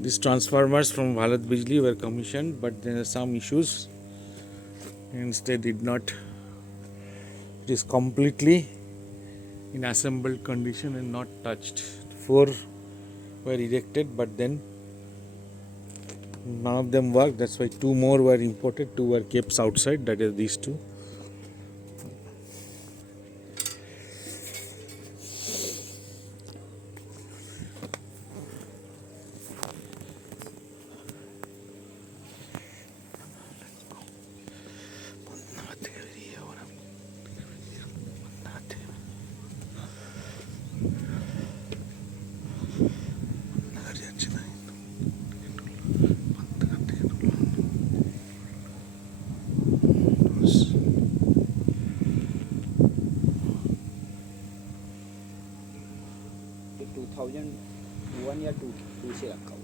These transformers from Bharat Bijli were commissioned, but there are some issues, hence they did not. It is completely in assembled condition and not touched. 4 were erected, but then none of them worked. That's why 2 more were imported. 2 were kept outside. That is these 2. ये 2001 या 2 से रखा